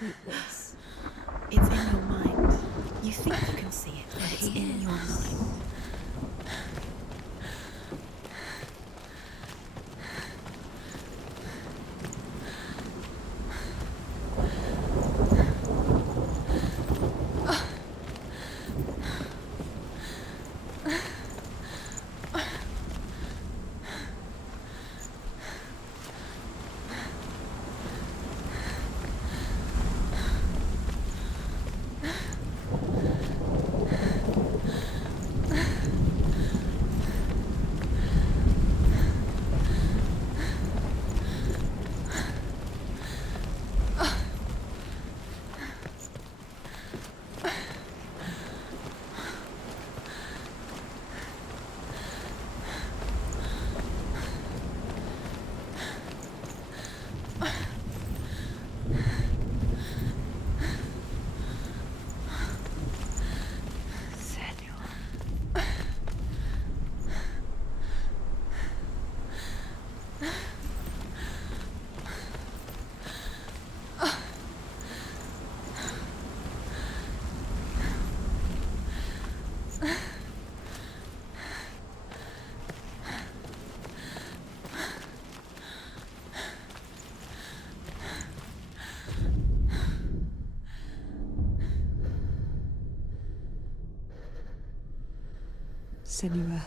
This. It's in your mind. You think you can see it, but it's in your mind. Senua,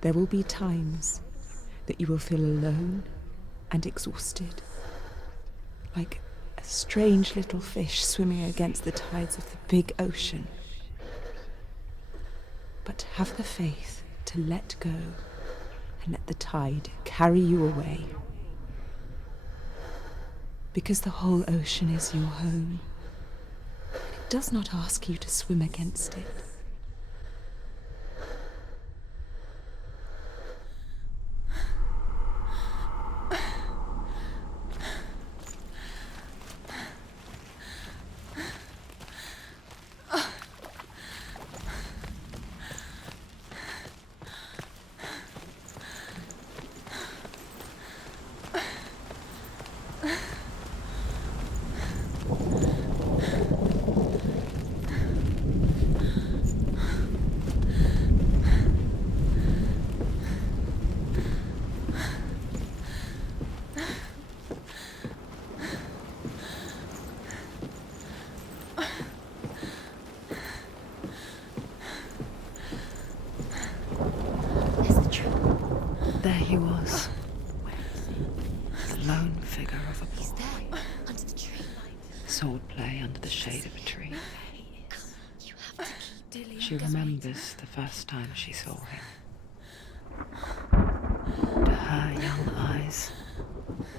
there will be times that you will feel alone and exhausted, like a strange little fish swimming against the tides of the big ocean. But have the faith to let go and let the tide carry you away. Because the whole ocean is your home. It does not ask you to swim against it. There he was. The lone figure of a boy. He's there, under the tree. Swordplay under the shade of a tree. You have to keep Dilly. She remembers the first time she saw him. To her young eyes,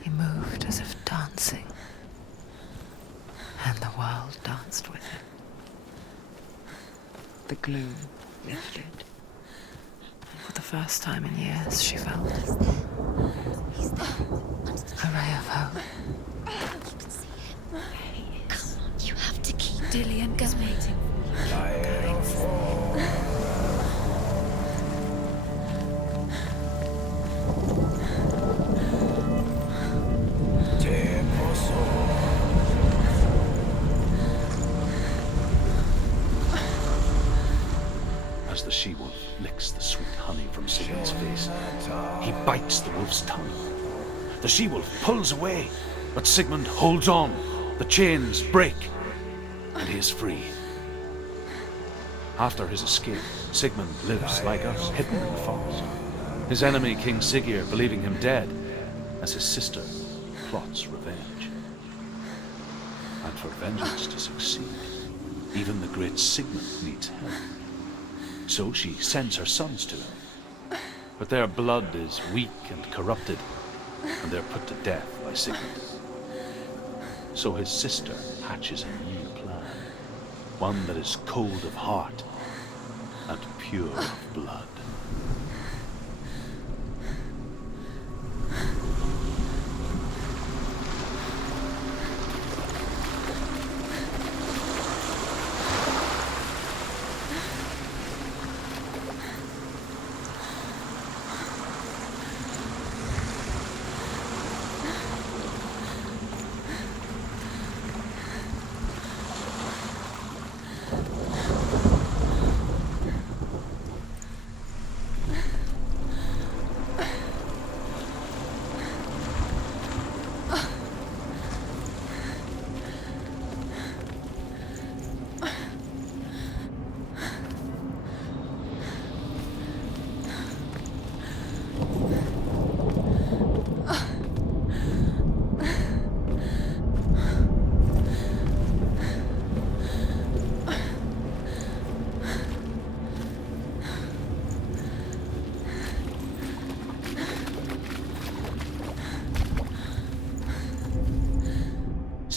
he moved as if dancing, and the world danced with him. The gloom lifted. For the first time in years, she felt He's there, under the a ray of hope. You can see him. There he is. Come on, you have to keep Dillian is waiting for you. As the she-wolf licks the sweet honey from Sigurd's face, he bites the wolf's tongue. The she-wolf pulls away, but Sigmund holds on. The chains break, and he is free. After his escape, Sigmund lives like us, hidden in the forest. His enemy, King Sigurd, believing him dead, as his sister plots revenge. And for vengeance to succeed, even the great Sigmund needs help. So she sends her sons to him. But their blood is weak and corrupted, and they're put to death by Sigmund. So his sister hatches a new plan, one that is cold of heart and pure of blood.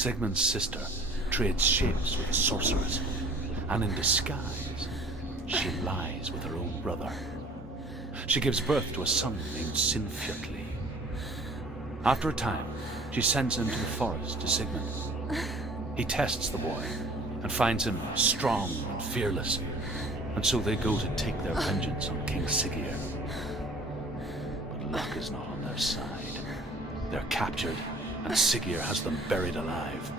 Sigmund's sister trades shapes with a sorceress, and in disguise, she lies with her own brother. She gives birth to a son named Sinfjotli. After a time, she sends him to the forest to Sigmund. He tests the boy and finds him strong and fearless, and so they go to take their vengeance on King Siggeir. But luck is not on their side. They're captured, and Siggeir has them buried alive.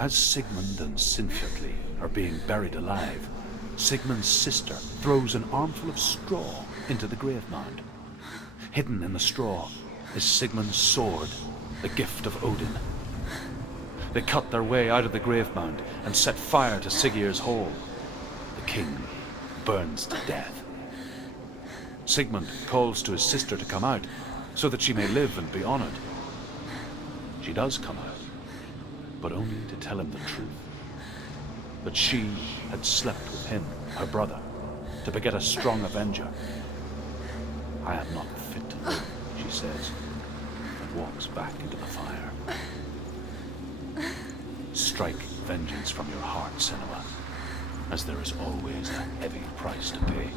As Sigmund and Sinfjotli are being buried alive, Sigmund's sister throws an armful of straw into the grave mound. Hidden in the straw is Sigmund's sword, the gift of Odin. They cut their way out of the grave mound and set fire to Siggeir's hall. The king burns to death. Sigmund calls to his sister to come out so that she may live and be honored. She does come out, but only to tell him the truth. That she had slept with him, her brother, to beget a strong avenger. I am not fit to live, she says, and walks back into the fire. Strike vengeance from your heart, Senua, as there is always a heavy price to pay.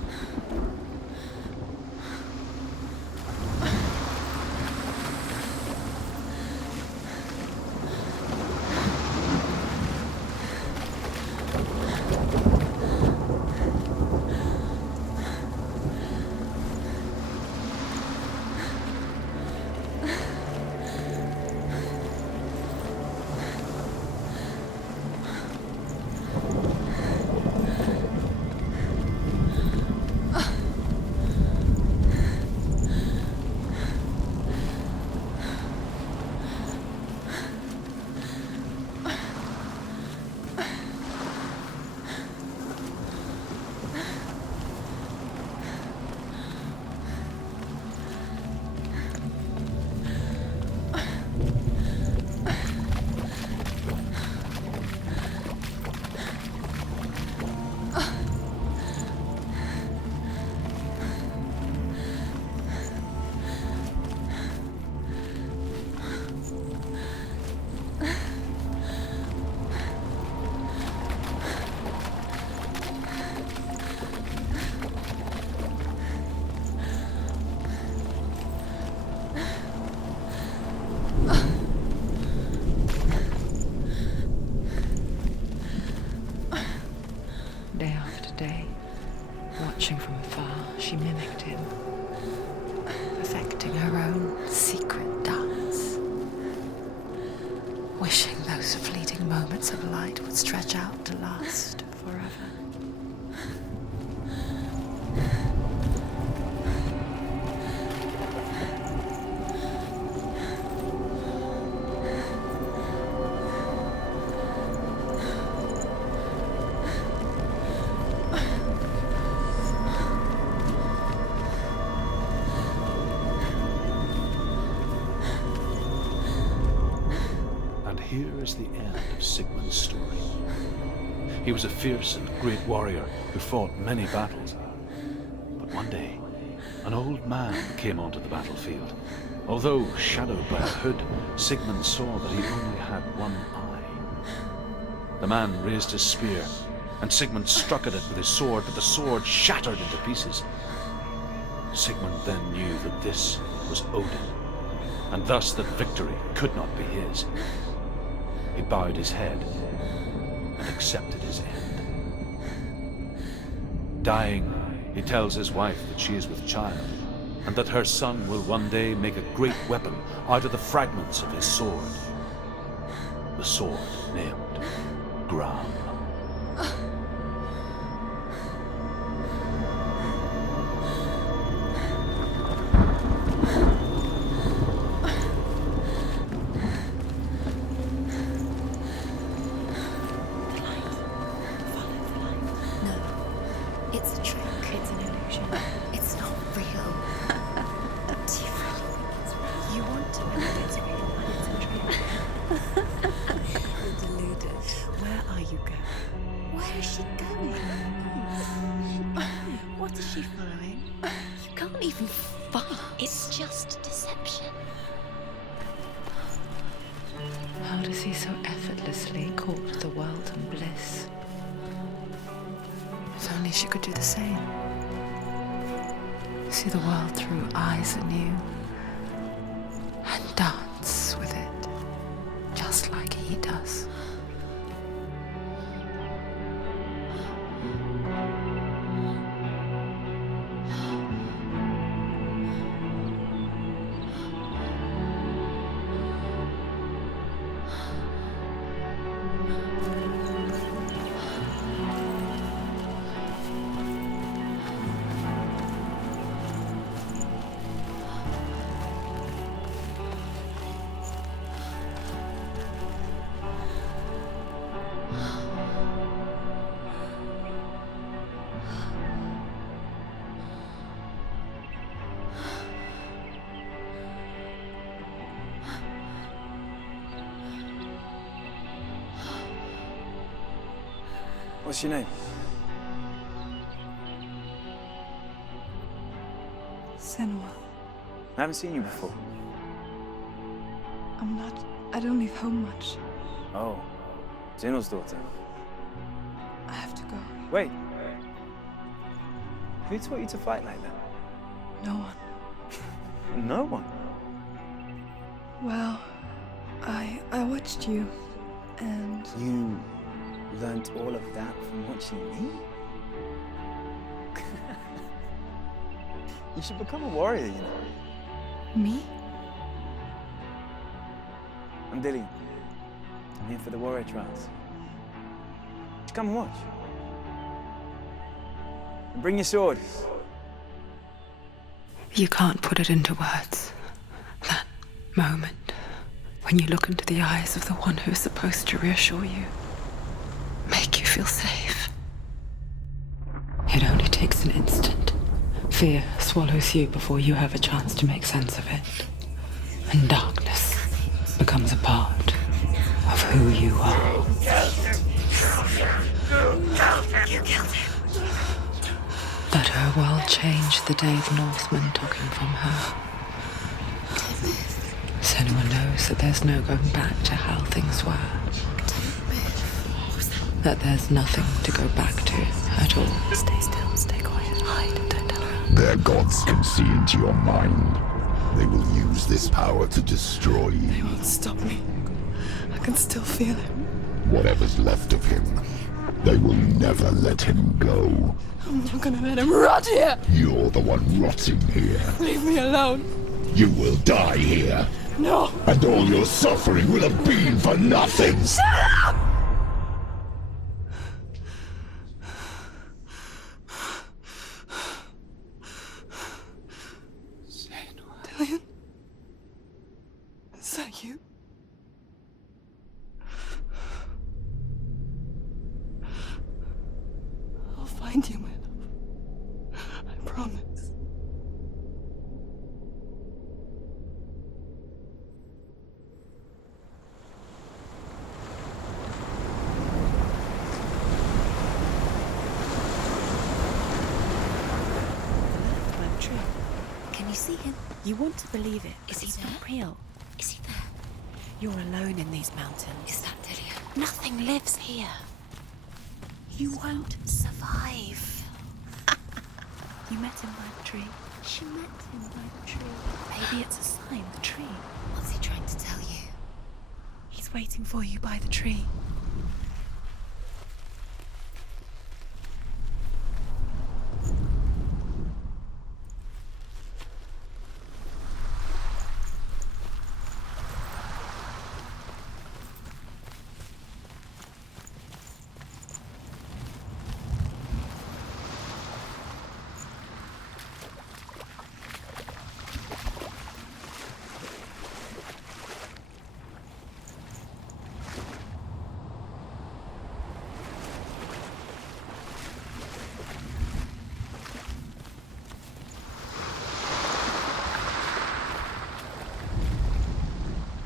here is the end of Sigmund's story. He was a fierce and great warrior who fought many battles. But one day, an old man came onto the battlefield. Although shadowed by a hood, Sigmund saw that he only had one eye. The man raised his spear, and Sigmund struck at it with his sword, but the sword shattered into pieces. Sigmund then knew that this was Odin, and thus that victory could not be his. He bowed his head and accepted his end. Dying, he tells his wife that she is with child, and that her son will one day make a great weapon out of the fragments of his sword. The sword named Gram. It's a trick. It's an illusion. It's not real. Do you really think it's real? You want to believe it's real, but it's a trick. You're deluded. Where are you going? Where is she going? What is she following? You can't even fight. It's just deception. How does he so effortlessly court the world and bliss? If only she could do the same. See the world through eyes anew and dance with it, just like he does. What's your name? Senua. I haven't seen you before. I don't leave home much. Oh, Zenua's daughter. I have to go. Wait. Who taught you to fight like that? No one. No one. Well, I watched you, and You learnt all of that from watching me? You should become a warrior, you know. me? I'm Dillian. I'm here for the warrior trials. Just come and watch. And bring your sword. You can't put it into words. That moment when you look into the eyes of the one who's supposed to reassure you, make you feel safe. It only takes an instant. Fear swallows you before you have a chance to make sense of it. And darkness becomes a part of who you are. You killed him. But her world changed the day the Northmen took him from her. Senua knows that there's no going back to how things were. That there's nothing to go back to at all. Stay still, stay quiet, hide, don't tell her. Their gods can see into your mind. They will use this power to destroy you. They won't stop me. I can still feel him. Whatever's left of him, they will never let him go. I'm not gonna let him rot here. You're the one rotting here. Leave me alone. You will die here. No. And all your suffering will have been for nothing. Shut up! Dillian? Is that you? I'll find you, my love. I promise. you see him? You want to believe it. Is he It's there? not real. Is he there? You're alone in these mountains. Is that Delia? Nothing lives here. You won't survive. You met him by the tree. She met him by the tree. Maybe it's a sign, the tree. What's he trying to tell you? He's waiting for you by the tree.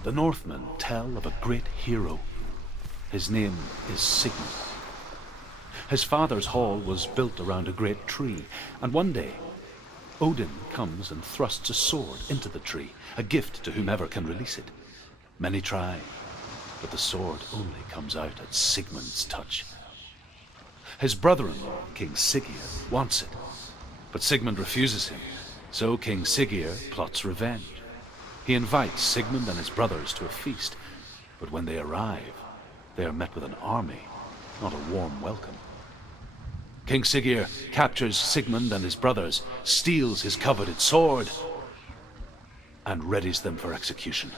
The Northmen tell of a great hero. His name is Sigmund. His father's hall was built around a great tree, and one day, Odin comes and thrusts a sword into the tree, a gift to whomever can release it. Many try, but the sword only comes out at Sigmund's touch. His brother-in-law, King Siggeir, wants it, but Sigmund refuses him, so King Siggeir plots revenge. He invites Sigmund and his brothers to a feast, but when they arrive, they are met with an army, not a warm welcome. King Siggeir captures Sigmund and his brothers, steals his coveted sword, and readies them for execution.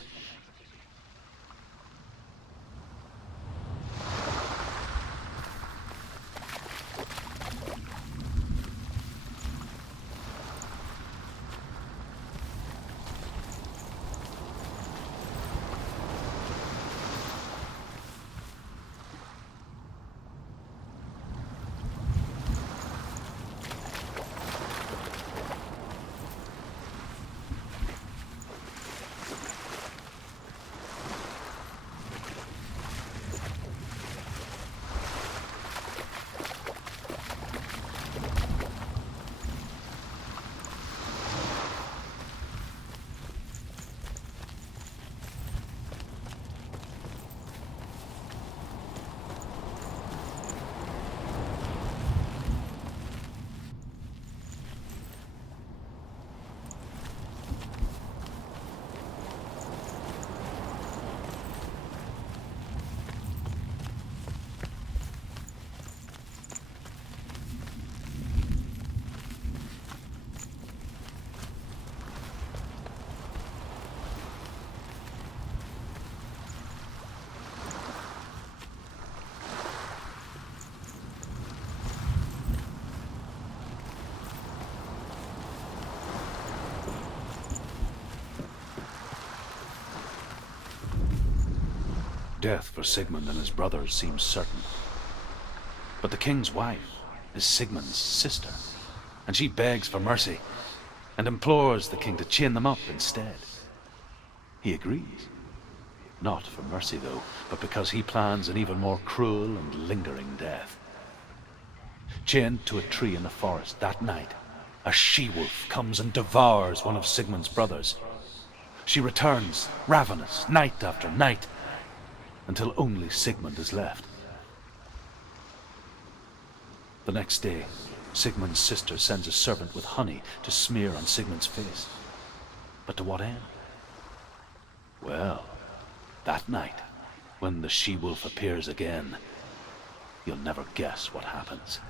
Death for Sigmund and his brothers seems certain. But the king's wife is Sigmund's sister, and she begs for mercy and implores the king to chain them up instead. He agrees. Not for mercy, though, but because he plans an even more cruel and lingering death. Chained to a tree in the forest that night, a she-wolf comes and devours one of Sigmund's brothers. She returns, ravenous, night after night, until only Sigmund is left. The next day, Sigmund's sister sends a servant with honey to smear on Sigmund's face. But to what end? Well, that night, when the she-wolf appears again, you'll never guess what happens.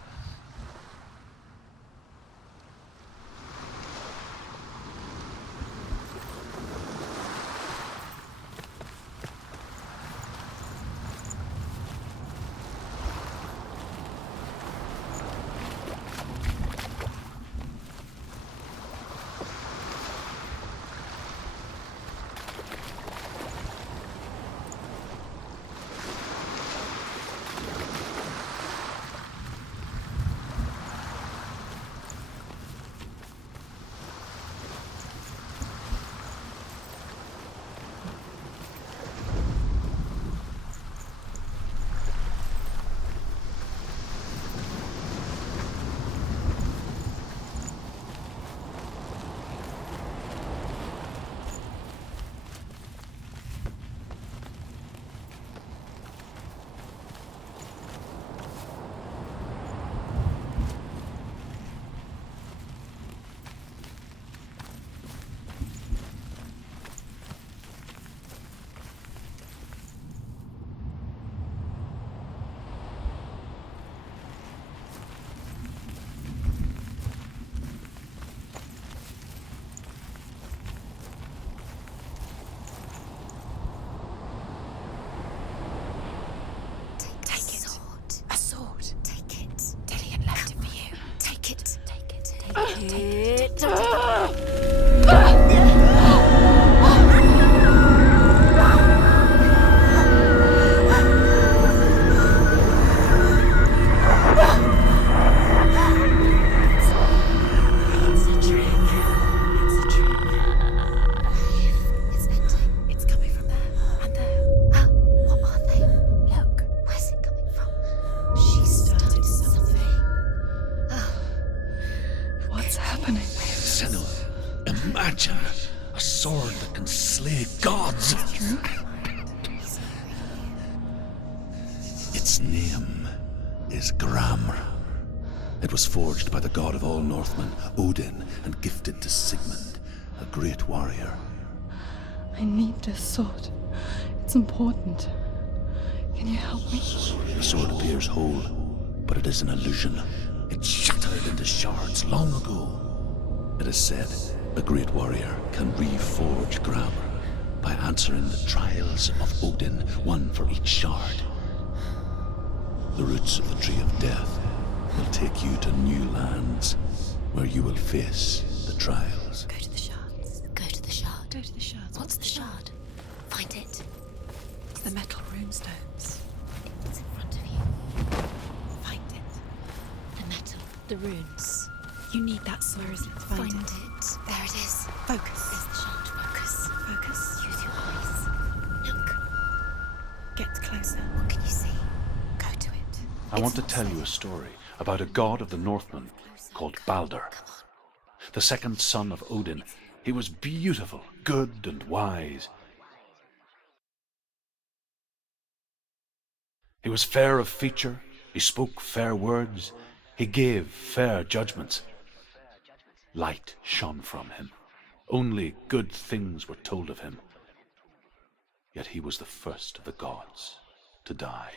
it! Don't take It's a trick. It's a trick. It's ending. It's coming from there and there. Oh, what are they? Look, where's it coming from? She started something. Oh. What's happening? Senua, imagine a sword that can slay gods. Its name is Gramr. It was forged by the god of all Northmen, Odin, and gifted to Sigmund, a great warrior. I need this sword. It's important. Can you help me? The sword appears whole, but it is an illusion. It shattered into shards long ago. It is said a great warrior can reforge Gramr by answering the trials of Odin, one for each shard. The roots of the Tree of Death will take you to new lands where you will face the trials. Go to the shards. Go to the shard. Go to the shards. What's the shard? Find it. It's the metal runestones. It's in front of you. Find it. The metal. The runes. You need that sword. Where is it? Find it. There it is. Focus. There's the shard. Focus. Focus. Use your eyes. Look. Get closer. What can you see? Go to it. I want to tell you a story about a god of the Northmen called Balder. The second son of Odin. He was beautiful, good, and wise. He was fair of feature, he spoke fair words, he gave fair judgments. Light shone from him. Only good things were told of him. Yet he was the first of the gods to die.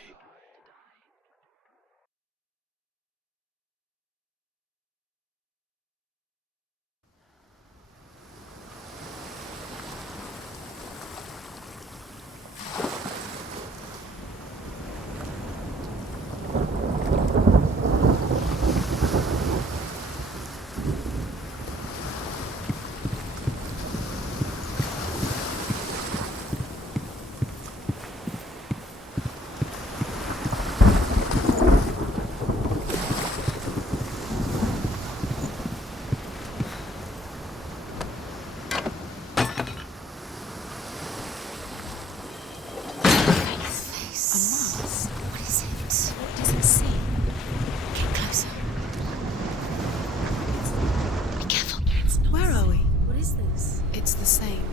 It's the same.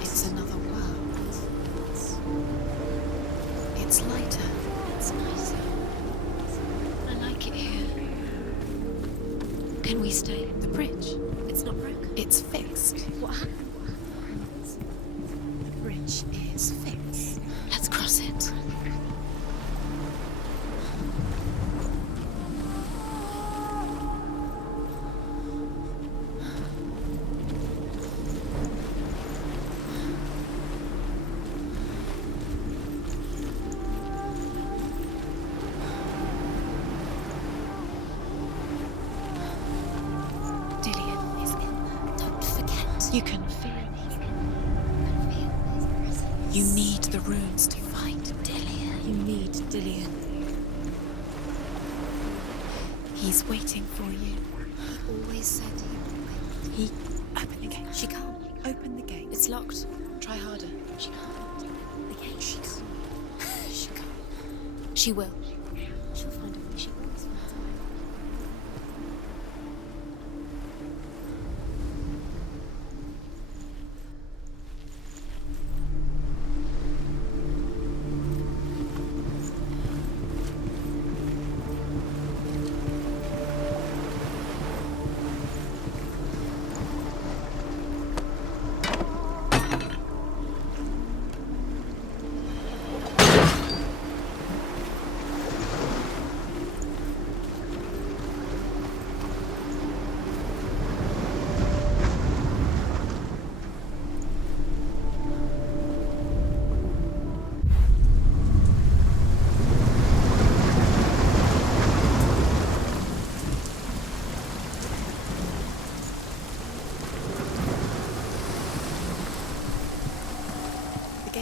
It's another world. It's lighter. It's nicer. I like it here. Can we stay? The bridge. It's not broken. It's fixed. What happened? The bridge is fixed. Let's cross it. You can feel it. You need the runes to find Dillion. You need Dillion. He's waiting for you. He always said he would. Open the gate. She can't. Open the gate. It's locked. Try harder. She can't. The gate. She can't. She can't. She will. She'll find a way. She always finds a way.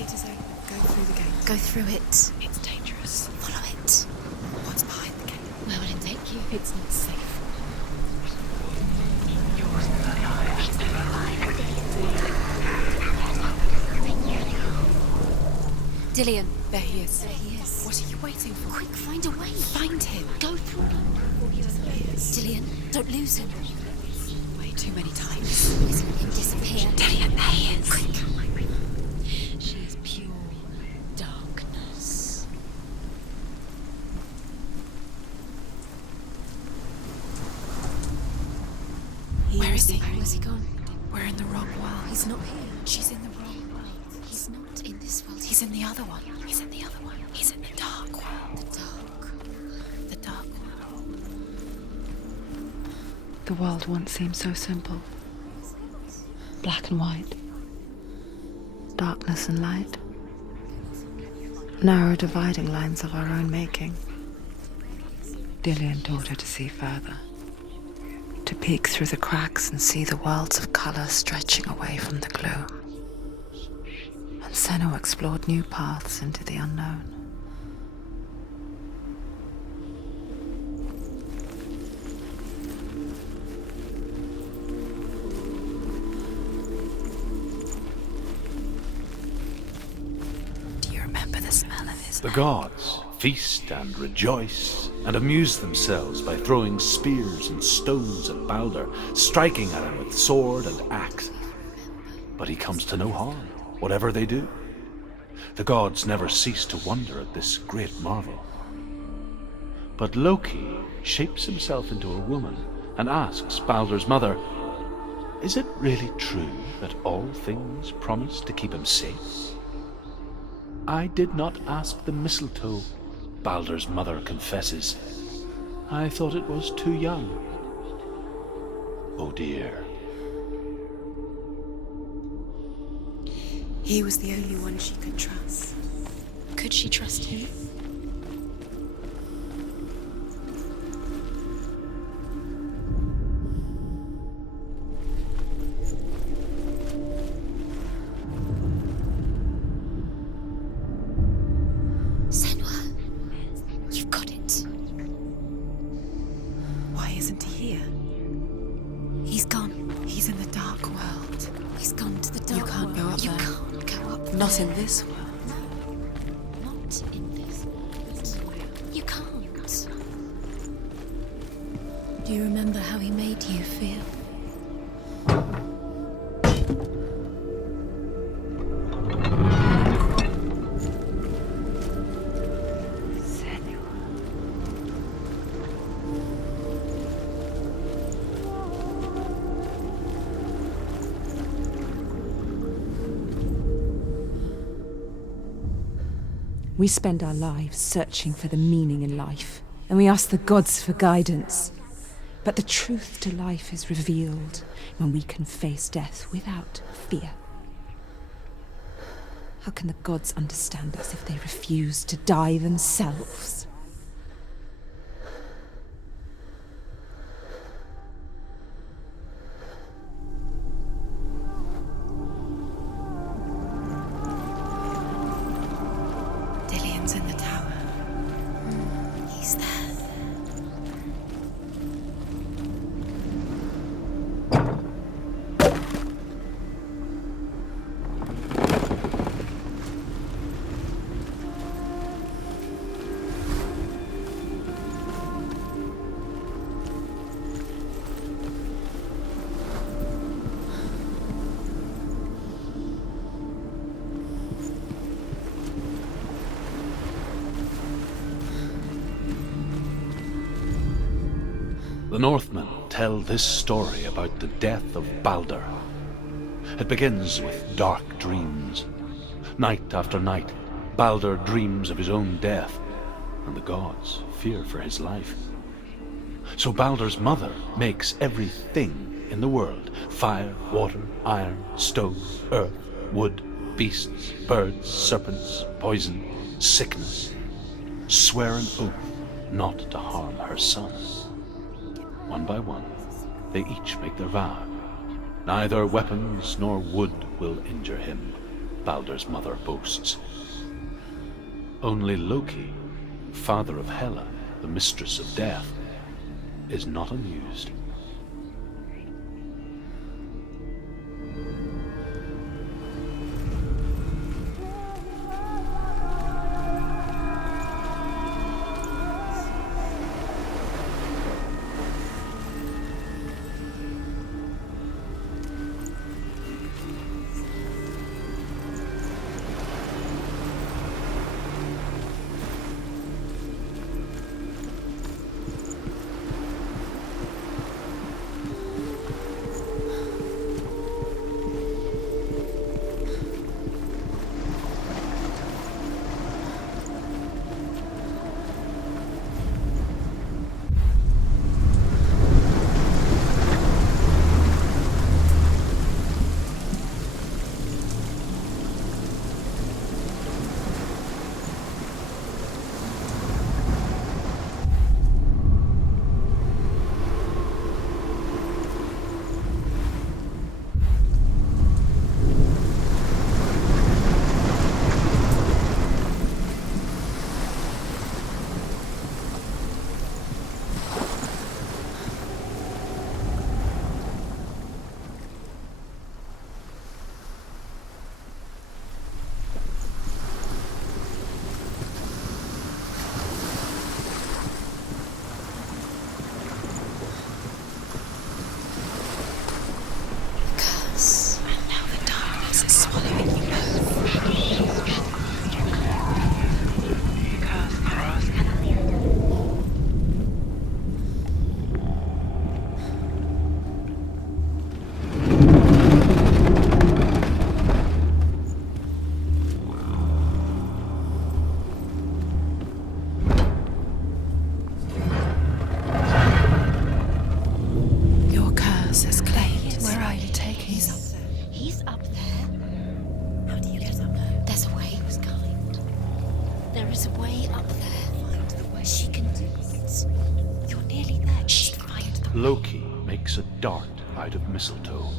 gate is open. Go through the gate. Go through it. It's dangerous. Follow it. What's behind the gate? Where will it take you? It's not safe. Dillion. There he is. There he is. What are you waiting for? Quick, find a way. Find him. Go through. Dillion, don't lose him. Way too many times. Listen him disappear. Dillion, there he is. Quick. She is pure darkness. Where is he? Where's he gone? We're in the wrong world. He's not here. She's in the wrong world. He's not in this world. He's in the other one. He's in the other one. He's in the dark world. the dark. The dark world. The world once seemed so simple. Black and white. Darkness and light. Narrow dividing lines of our own making. Dillion taught her to see further. To peek through the cracks and see the worlds of colour stretching away from the gloom. And Senua explored new paths into the unknown. Do you remember the smell of his The gods feast and rejoice and amuse themselves by throwing spears and stones at Balder, striking at him with sword and axe. But he comes to no harm, whatever they do. The gods never cease to wonder at this great marvel. But Loki shapes himself into a woman and asks Balder's mother, "Is it really true that all things promise to keep him safe?" "I did not ask the mistletoe," Balder's mother confesses. "I thought it was too young." Oh dear. He was the only one she could trust. Could she trust him? Senua, you've got it. Why isn't he here? He's gone. He's in the dark world. He's gone to the dark You can't go world. up You there. can't go up Not there. in this world. Not in this world. You can't. Do you remember how he made you feel? We spend our lives searching for the meaning in life, and we ask the gods for guidance. But the truth to life is revealed when we can face death without fear. How can the gods understand us if they refuse to die themselves? Dillion's in the tower. He's there. The Northmen tell this story about the death of Balder. It begins with dark dreams. Night after night, Balder dreams of his own death, and the gods fear for his life. So Balder's mother makes everything in the world: fire, water, iron, stone, earth, wood, beasts, birds, serpents, poison, sickness, swear an oath not to harm her son. One by one, they each make their vow. Neither weapons nor wood will injure him. Baldur's mother boasts. Only Loki, father of Hela, the mistress of death, is not amused. Loki makes a dart out of mistletoe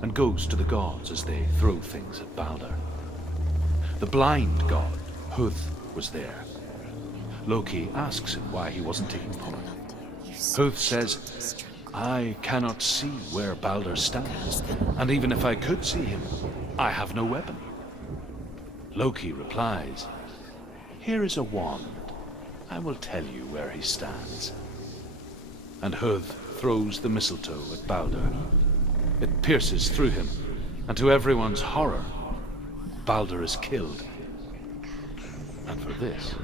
and goes to the gods as they throw things at Baldur. The blind god, Huth, was there. Loki asks him why he wasn't taking part. Huth says, "I cannot see where Baldur stands, and even if I could see him, I have no weapon." Loki replies, "Here is a wand. I will tell you where he stands." And Huth throws the mistletoe at Baldur. It pierces through him, and to everyone's horror, Baldur is killed. And for this,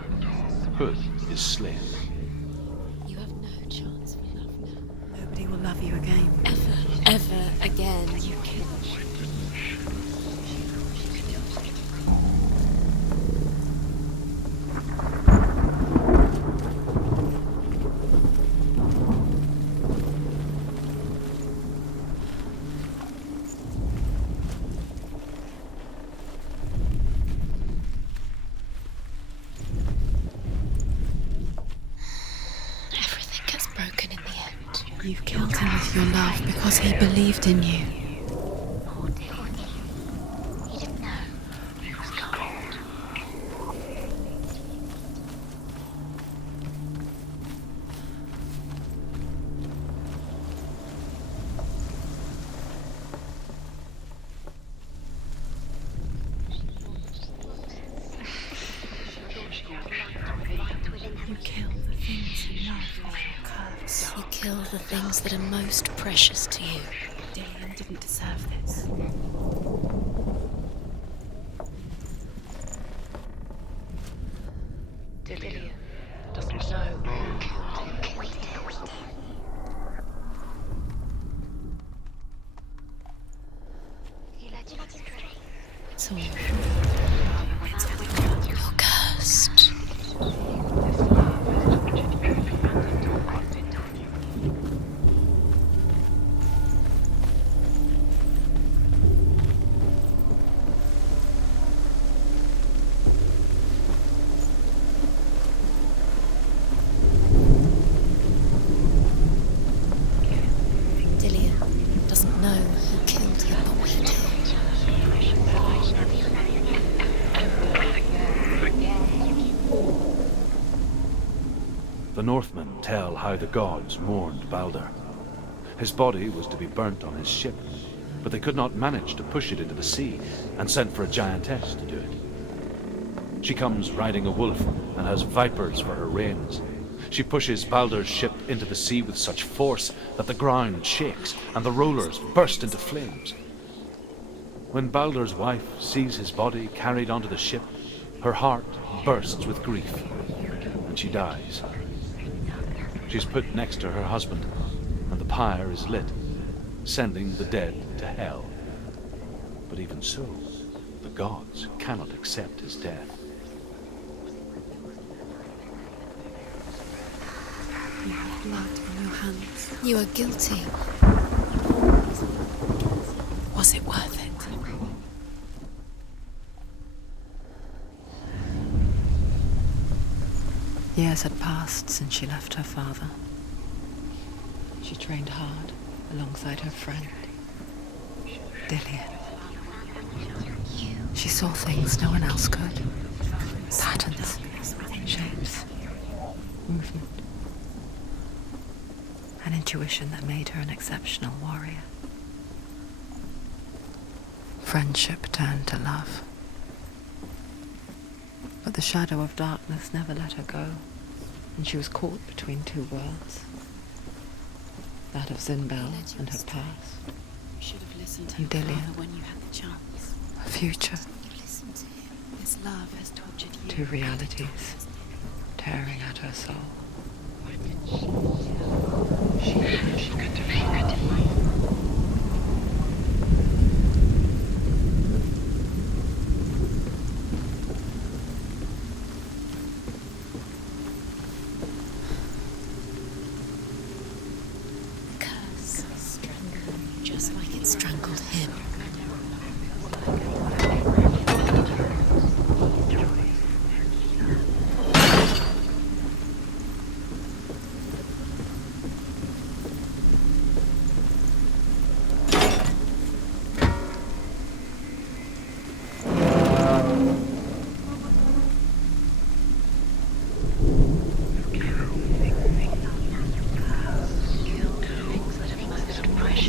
Huth is slain. You have no chance for love now. Nobody will love you again. Ever again. You killed. Broken in the end. You killed him with your love because he believed in you. Or did he? He didn't know. He was cold. You killed the things you love with your curse. You kill the things that are most precious to you. Dillion didn't deserve this. Dillion doesn't know who killed him. We did. He led you astray. It's all. You're cursed. Dillion doesn't know who killed him, but we do. The Northmen tell how the gods mourned Baldur. His body was to be burnt on his ship, but they could not manage to push it into the sea, and sent for a giantess to do it. She comes riding a wolf and has vipers for her reins. She pushes Baldur's ship into the sea with such force that the ground shakes and the rollers burst into flames. When Baldur's wife sees his body carried onto the ship, her heart bursts with grief, and she dies. She's put next to her husband, and the pyre is lit, sending the dead to hell. But even so, the gods cannot accept his death. You have blood on your hands. You are guilty. Was it worth it? Years had passed since she left her father. She trained hard alongside her friend, Dillian. She saw things no one else could. Patterns, shapes, movement. An intuition that made her an exceptional warrior. Friendship turned to love. But the shadow of darkness never let her go, and she was caught between two worlds. That of Zinbel and her past, You should have listened to and your Dillian, father when you had the chance. her future. You listened to him. This love has tortured you. Two realities tearing at her soul. Curse strangled you just like it strangled him.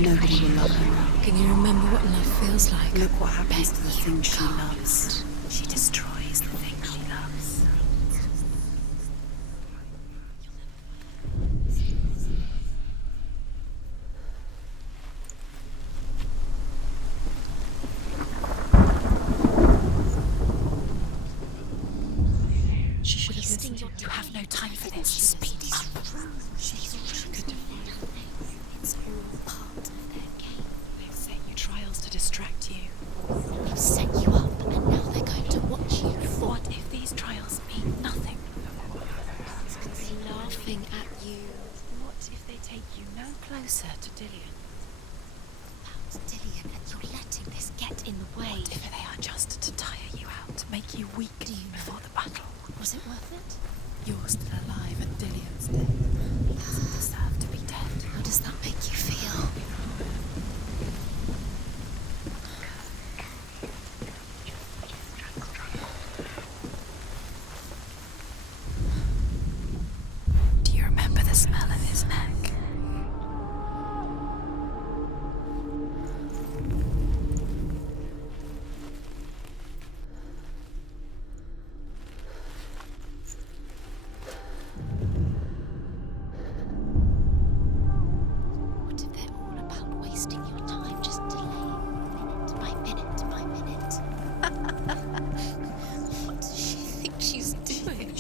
Nobody will love her now. Can you remember what love feels like? Look what happens to the things she loves. She destroys the things she loves. She should have listened. You have no time for this. Speed up. She's good. It's all part of their game. They've set you trials to distract you. They've set you up, and now they're going to watch you. What if these trials mean nothing? They're laughing at you. What if they take you no closer to Dillian? About Dillian, and you're letting this get in the way. What if they are just to tire you out, to make you weak before the battle? Was it worth it? You're still alive and Dillian's dead. He doesn't deserve to be dead. How does that make you feel? Do you remember the smell of his neck? What if they're all about wasting your time, just delaying minute by minute by minute? What does she think she's doing?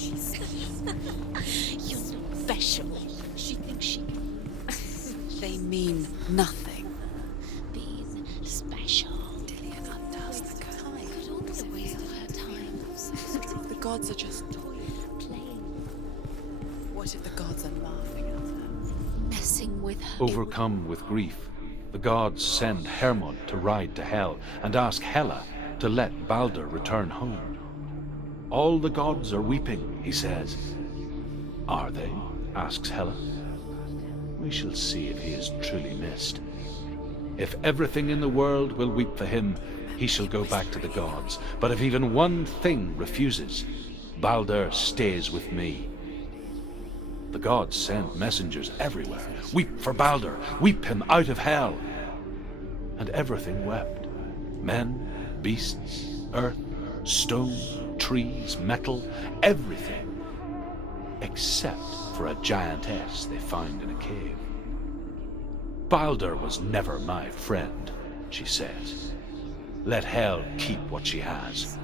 You're not special. She thinks she can. They mean nothing. Being special. Dillian undoes the time. Could all be a waste of her time. The gods are just playing. What if the gods are laughing at her? Messing with her. Overcome with grief, the gods send Hermod to ride to Hell and ask Hela to let Baldur return home. All the gods are weeping, he says. Are they? Asks Hela. We shall see if he is truly missed. If everything in the world will weep for him, he shall go back to the gods. But if even one thing refuses, Baldur stays with me. The gods sent messengers everywhere. Weep for Baldur, weep him out of hell. And everything wept. Men, beasts, earth, stone, trees, metal, everything. Except for a giantess they found in a cave. Baldur was never my friend, she says. Let hell keep what she has.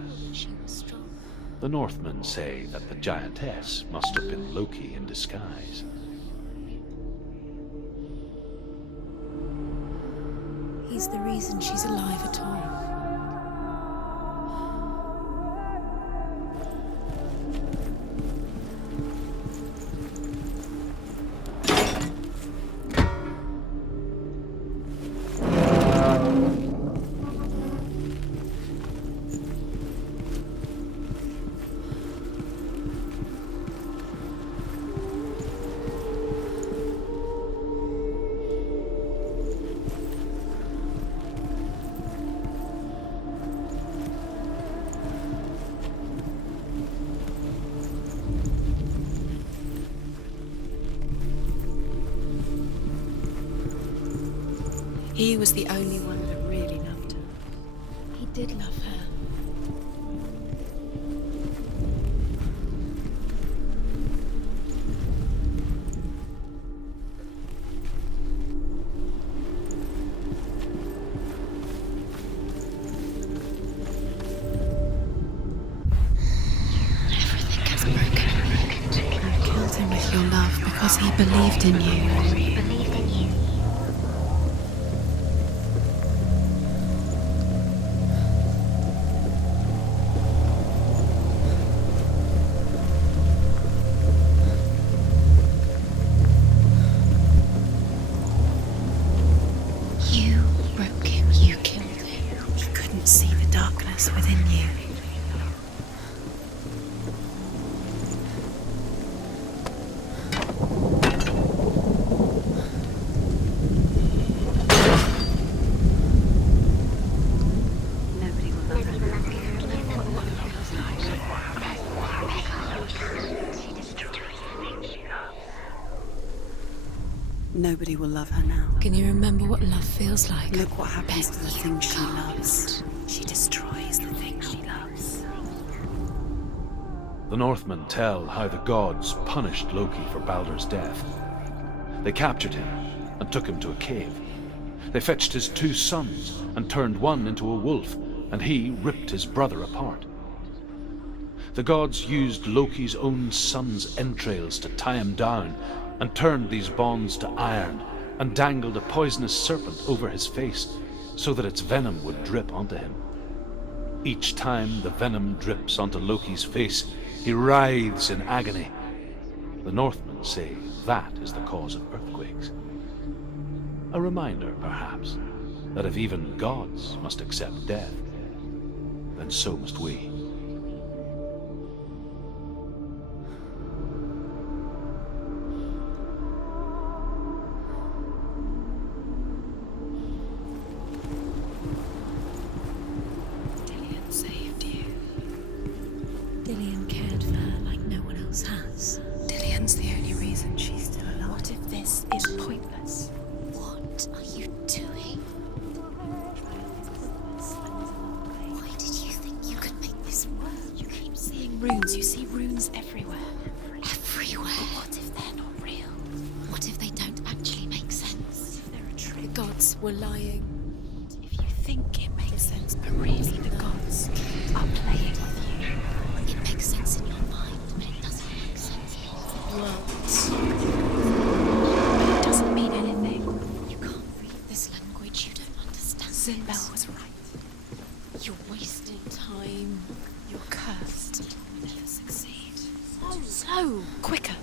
The Northmen say that the giantess must have been Loki in disguise. He's the reason she's alive at all. He was the only one that really loved her. He did love her. Everything gets broken. You killed him with your love because he believed in you. See the darkness within you. Nobody will love her now. Can you remember what love feels like? Look what happens to the things she loves. She destroys the things she loves. The Northmen tell how the gods punished Loki for Baldur's death. They captured him and took him to a cave. They fetched his 2 sons and turned one into a wolf, and he ripped his brother apart. The gods used Loki's own son's entrails to tie him down and turned these bonds to iron and dangled a poisonous serpent over his face so that its venom would drip onto him. Each time the venom drips onto Loki's face, he writhes in agony. The Northmen say that is the cause of earthquakes. A reminder, perhaps, that if even gods must accept death, then so must we. Dillian saved you. Dillian cared for her like no one else has. Dillian's the only reason she's still alive. What if this is pointless? What are you doing? Why did you think you could make this work? You keep seeing runes. You see runes everywhere. Everywhere. But what if they're not real? What if they don't actually make sense? What if they're a trick? The gods were lying. What if you think it makes sense, but really the gods are playing with you? It makes sense in your mind, but it doesn't make sense in your worlds. It doesn't mean anything. You can't read this language. You don't understand. Sinbel was right. You're wasting time. You're cursed. You'll never succeed. So quicker.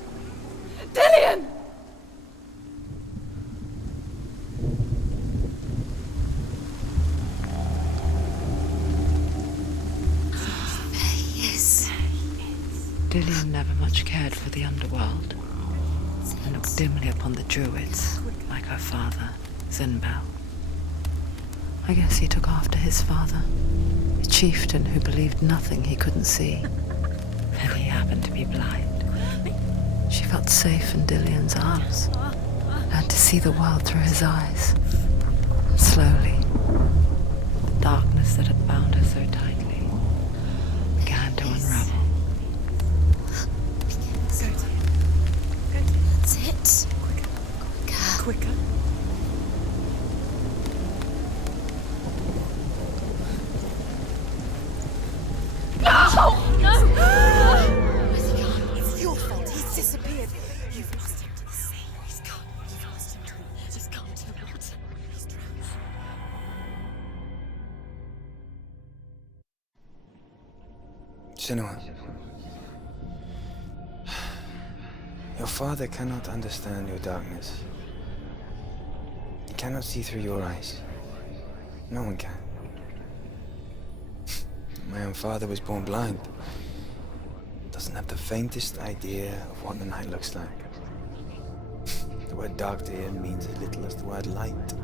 Dillian! Yes. Dillian never much cared for the underworld and looked dimly upon the druids, like her father, Sinbel. I guess he took after his father, a chieftain who believed nothing he couldn't see, and he happened to be blind. She felt safe in Dillion's arms. Learned to see the world through his eyes. Slowly, the darkness that had bound her so tightly began to unravel. That's it. Quicker. It's your fault. He's disappeared. You've lost him to the sea. He's gone. You've lost him to the... He's gone to the water. He's drowned. Senua, your father cannot understand your darkness. He cannot see through your eyes. No one can. My own father was born blind. Doesn't have the faintest idea of what the night looks like. The word dark to him means as little as the word light.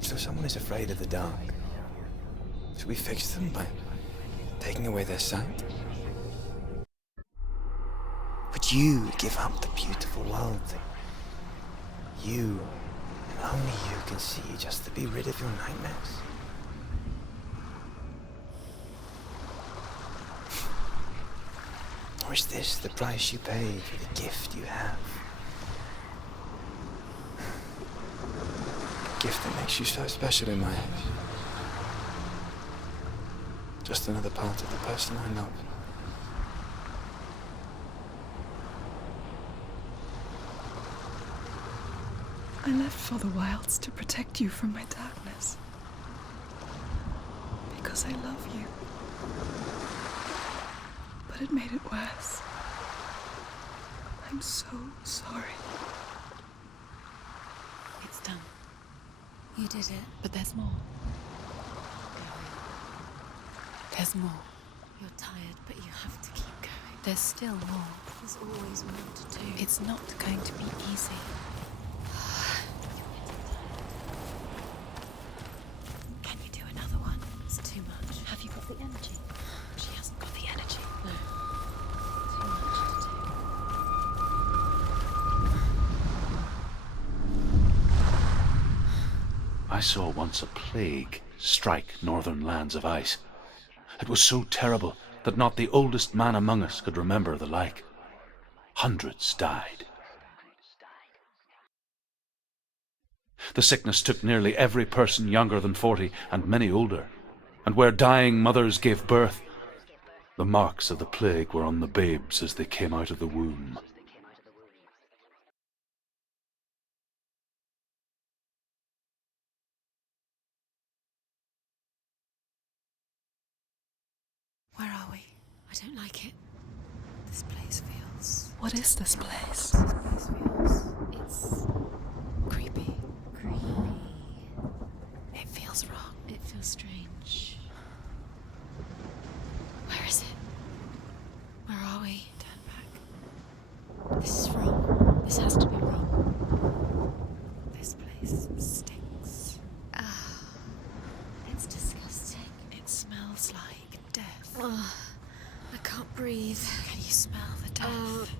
So someone is afraid of the dark. Should we fix them by taking away their sight? Would you give up the beautiful world that you, and only you, can see just to be rid of your nightmares? Or is this the price you pay for the gift you have? A gift that makes you so special in my eyes. Just another part of the person I love. I left for the wilds to protect you from my darkness. Because I love you. But it made it worse. I'm so sorry. It's done. You did it. But there's more. There's more. You're tired, but you have to keep going. There's still more. There's always more to do. It's not going to be easy. Can you do another one? It's too much. Have you got the energy? She hasn't got the energy. No. Too much to do. I saw once a plague strike northern lands of ice. It was so terrible that not the oldest man among us could remember the like. Hundreds died. The sickness took nearly every person younger than 40 and many older, and where dying mothers gave birth, the marks of the plague were on the babes as they came out of the womb. Where are we? I don't like it. This place feels... What is this place? This place feels... It's... creepy. Creepy. It feels wrong. It feels strange. Where is it? Where are we? Turn back. This is wrong. This has to be wrong. This place stinks. Ah. It's disgusting. It smells like death. I can't breathe. Can you smell the death?